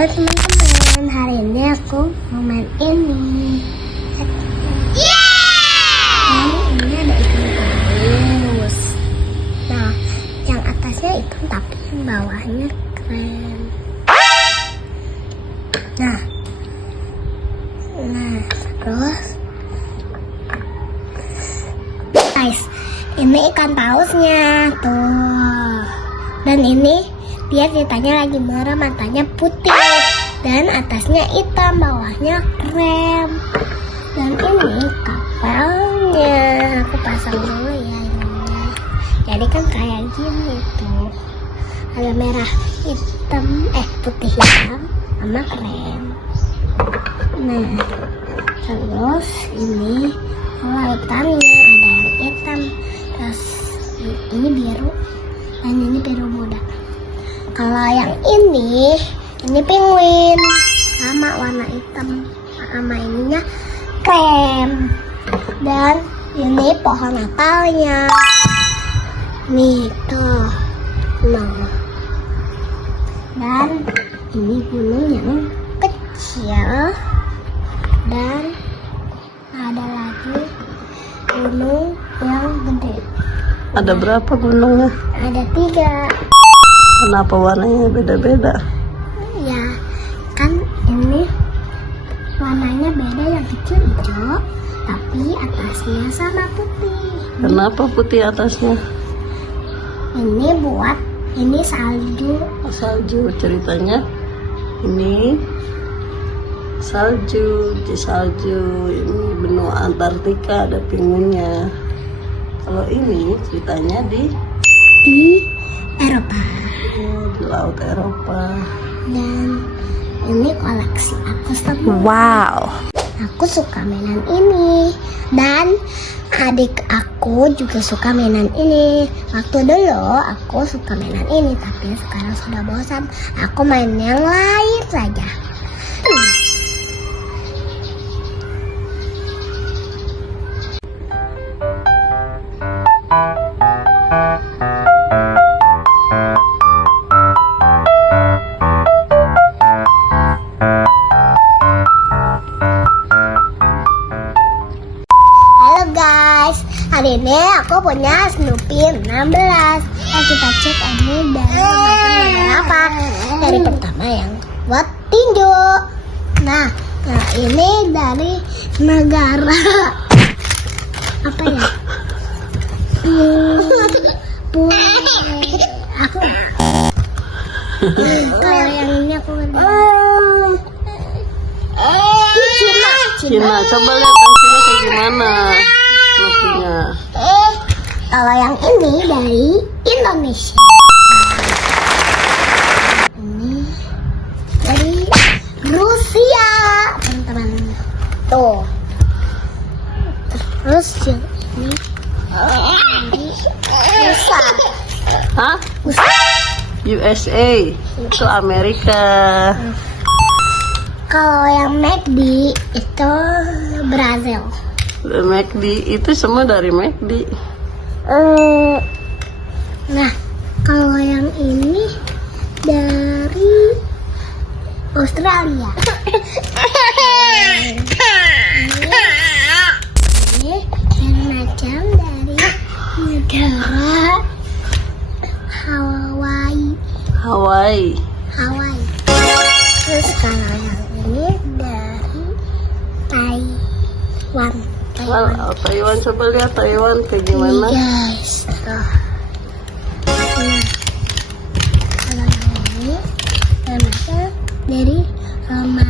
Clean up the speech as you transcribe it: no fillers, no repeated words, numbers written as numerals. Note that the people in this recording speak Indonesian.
Halo teman-teman, hari ini aku mau main ini. Ini ada ikan paus. Nah, yang atasnya ikan tapi yang bawahnya krem. Nah, terus guys, ini ikan pausnya tuh. Dan ini dia ceritanya lagi merah, matanya putih dan atasnya hitam, bawahnya krem. Dan ini kapalnya, aku pasang dulu ya ini. Jadi kan kayak gini tuh, ada merah, hitam, putih hitam sama krem. Nah, terus ini lautannya ada yang hitam, terus ini biru dan ini biru muda. Kalau yang ini penguin sama warna hitam sama ininya krem. Dan ini pohon Natalnya. Nih tuh. Nah. Dan ini gunung yang kecil. Dan ada lagi gunung yang gede. Ada berapa gunungnya? Ada 3. Kenapa warnanya beda-beda? Ya, kan ini warnanya beda, yang kecil hijau, tapi atasnya sama putih. Kenapa putih atasnya? Ini salju. Salju ceritanya. Ini salju, di salju ini benua Antartika ada pinguinnya. Kalau ini ceritanya di Eropa. Di laut Eropa. Dan ini koleksi aku semua. Wow. Aku suka mainan ini. Dan adik aku juga suka mainan ini. Waktu dulu aku suka mainan ini, tapi sekarang sudah bosan. Aku main yang lain saja. Hari ini aku punya Snoopy 16. Nah, kita cek ini dari apa? Dari pertama yang buat tinju. Nah ini dari negara apa ya? Aku. Kalau yang ini aku Cina. Coba lihat Cina kayak gimana. Kalau yang ini dari Indonesia. Ini dari Rusia, teman-teman. Tuh. Terus yang ini dari USA. Hah? USA. Itu Amerika. Kalau yang McD itu Brazil. McD itu semua dari McD. Nah, kalau yang ini dari Australia. Ini macam dari negara Hawaii. Terus kalau yang ini dari Taiwan. Taiwan, coba lihat Taiwan kayak gimana. Guys, nah, kalau yang ini namanya dari Roma.